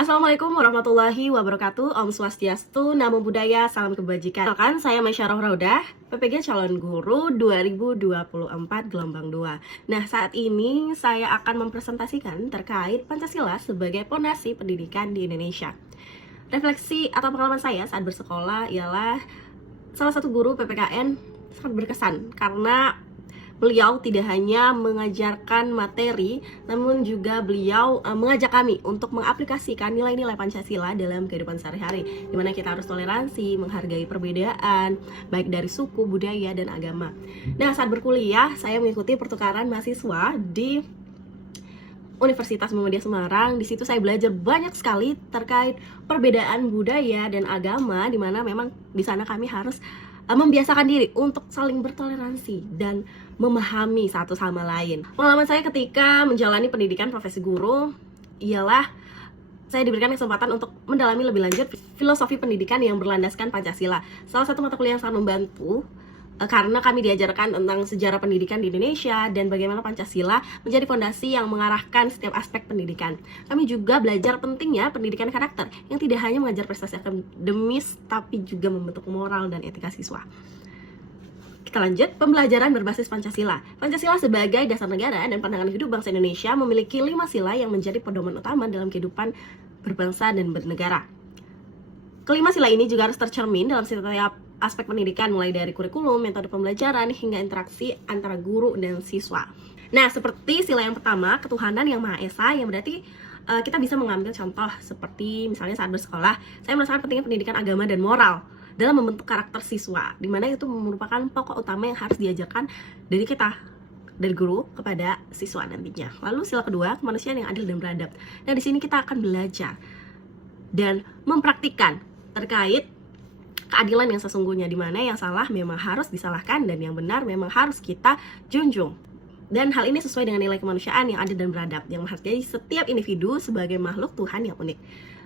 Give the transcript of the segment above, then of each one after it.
Assalamualaikum warahmatullahi wabarakatuh. Om Swastiastu, Namo Buddhaya, salam kebajikan. Kan saya Masyarah Raudah, PPG calon guru 2024 gelombang 2. Nah, saat ini saya akan mempresentasikan terkait Pancasila sebagai pondasi pendidikan di Indonesia. Refleksi atau pengalaman saya saat bersekolah ialah salah satu guru PPKN sangat berkesan karena beliau tidak hanya mengajarkan materi, namun juga beliau mengajak kami untuk mengaplikasikan nilai-nilai Pancasila dalam kehidupan sehari-hari, di mana kita harus toleransi, menghargai perbedaan, baik dari suku, budaya, dan agama. Nah, saat berkuliah, saya mengikuti pertukaran mahasiswa di Universitas Muhammadiyah Semarang. Di situ saya belajar banyak sekali terkait perbedaan budaya dan agama, di mana memang di sana kami harus membiasakan diri untuk saling bertoleransi dan memahami satu sama lain. Pengalaman saya ketika menjalani pendidikan profesi guru ialah saya diberikan kesempatan untuk mendalami lebih lanjut filosofi pendidikan yang berlandaskan Pancasila. Salah satu mata kuliah yang sangat membantu karena kami diajarkan tentang sejarah pendidikan di Indonesia dan bagaimana Pancasila menjadi fondasi yang mengarahkan setiap aspek pendidikan. Kami juga belajar pentingnya pendidikan karakter yang tidak hanya mengajar prestasi akademis tapi juga membentuk moral dan etika siswa. Kita lanjut, pembelajaran berbasis Pancasila. Pancasila sebagai dasar negara dan pandangan hidup bangsa Indonesia memiliki 5 sila yang menjadi pedoman utama dalam kehidupan berbangsa dan bernegara. Kelima sila ini juga harus tercermin dalam setiap aspek pendidikan, mulai dari kurikulum, metode pembelajaran, hingga interaksi antara guru dan siswa. Nah, seperti sila yang pertama, ketuhanan yang Maha Esa, yang berarti kita bisa mengambil contoh seperti misalnya saat bersekolah, saya merasakan pentingnya pendidikan agama dan moral dalam membentuk karakter siswa, di mana itu merupakan pokok utama yang harus diajarkan dari kita, dari guru kepada siswa nantinya. Lalu sila kedua, kemanusiaan yang adil dan beradab. Nah, di sini kita akan belajar dan mempraktikkan terkait keadilan yang sesungguhnya, di mana yang salah memang harus disalahkan dan yang benar memang harus kita junjung. Dan hal ini sesuai dengan nilai kemanusiaan yang adil dan beradab, yang menghargai setiap individu sebagai makhluk Tuhan yang unik.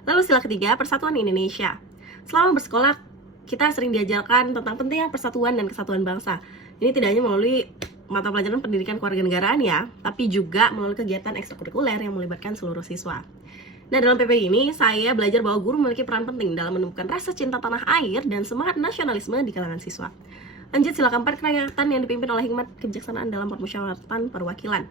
Lalu sila ketiga, persatuan Indonesia. Selama bersekolah, kita sering diajarkan tentang pentingnya persatuan dan kesatuan bangsa. Ini tidak hanya melalui mata pelajaran pendidikan kewarganegaraan ya, tapi juga melalui kegiatan ekstrakurikuler yang melibatkan seluruh siswa. Nah, dalam PPG ini, saya belajar bahwa guru memiliki peran penting dalam menumbuhkan rasa cinta tanah air dan semangat nasionalisme di kalangan siswa. Lanjut, sila keempat, kerakyatan yang dipimpin oleh hikmat kebijaksanaan dalam permusyawaratan perwakilan.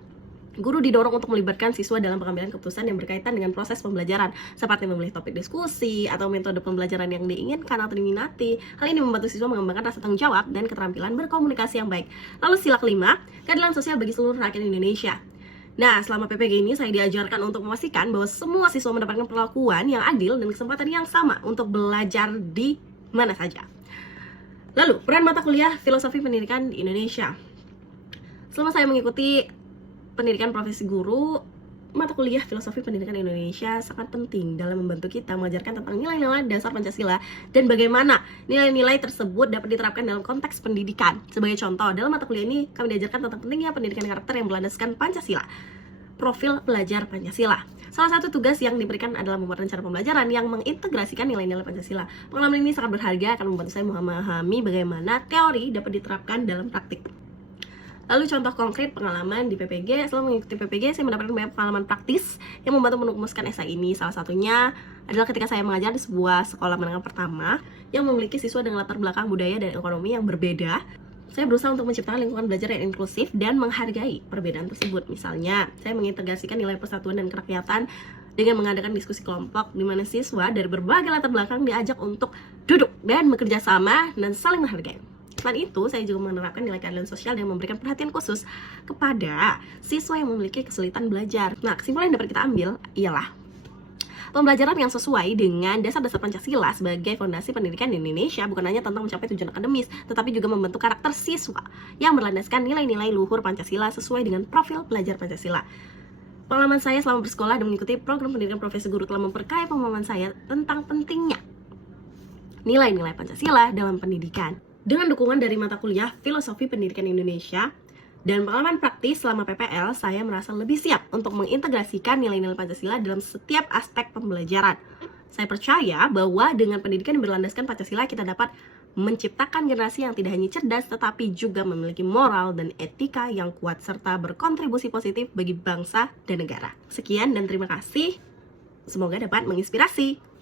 Guru didorong untuk melibatkan siswa dalam pengambilan keputusan yang berkaitan dengan proses pembelajaran, seperti memilih topik diskusi atau metode pembelajaran yang diinginkan atau diminati. Hal ini membantu siswa mengembangkan rasa tanggung jawab dan keterampilan berkomunikasi yang baik. Lalu sila kelima, keadilan sosial bagi seluruh rakyat Indonesia. Nah, selama PPG ini saya diajarkan untuk memastikan bahwa semua siswa mendapatkan perlakuan yang adil dan kesempatan yang sama untuk belajar di mana saja. Lalu, peran mata kuliah filosofi pendidikan di Indonesia. Selama saya mengikuti pendidikan profesi guru, mata kuliah filosofi pendidikan Indonesia sangat penting dalam membantu kita mengajarkan tentang nilai-nilai dasar Pancasila dan bagaimana nilai-nilai tersebut dapat diterapkan dalam konteks pendidikan. Sebagai contoh, dalam mata kuliah ini kami diajarkan tentang pentingnya pendidikan karakter yang berlandaskan Pancasila. Profil pelajar Pancasila. Salah satu tugas yang diberikan adalah membuat rencana pembelajaran yang mengintegrasikan nilai-nilai Pancasila. Pengalaman ini sangat berharga karena membantu saya memahami bagaimana teori dapat diterapkan dalam praktik. Lalu contoh konkret pengalaman di PPG. Setelah mengikuti PPG, saya mendapatkan banyak pengalaman praktis yang membantu merumuskan esai ini. Salah satunya adalah ketika saya mengajar di sebuah sekolah menengah pertama yang memiliki siswa dengan latar belakang budaya dan ekonomi yang berbeda. Saya berusaha untuk menciptakan lingkungan belajar yang inklusif dan menghargai perbedaan tersebut. Misalnya, saya mengintegrasikan nilai persatuan dan kerakyatan dengan mengadakan diskusi kelompok di mana siswa dari berbagai latar belakang diajak untuk duduk dan bekerja sama dan saling menghargai. Selain itu, saya juga menerapkan nilai keadilan sosial dan memberikan perhatian khusus kepada siswa yang memiliki kesulitan belajar. Nah, kesimpulan yang dapat kita ambil ialah pembelajaran yang sesuai dengan dasar-dasar Pancasila sebagai fondasi pendidikan di Indonesia bukan hanya tentang mencapai tujuan akademis, tetapi juga membentuk karakter siswa yang berlandaskan nilai-nilai luhur Pancasila sesuai dengan profil pelajar Pancasila. Pengalaman saya selama bersekolah dan mengikuti program pendidikan profesi guru telah memperkaya pemahaman saya tentang pentingnya nilai-nilai Pancasila dalam pendidikan. Dengan dukungan dari mata kuliah Filosofi Pendidikan Indonesia dan pengalaman praktis selama PPL, saya merasa lebih siap untuk mengintegrasikan nilai-nilai Pancasila dalam setiap aspek pembelajaran. Saya percaya bahwa dengan pendidikan yang berlandaskan Pancasila, kita dapat menciptakan generasi yang tidak hanya cerdas, tetapi juga memiliki moral dan etika yang kuat, serta berkontribusi positif bagi bangsa dan negara. Sekian dan terima kasih. Semoga dapat menginspirasi.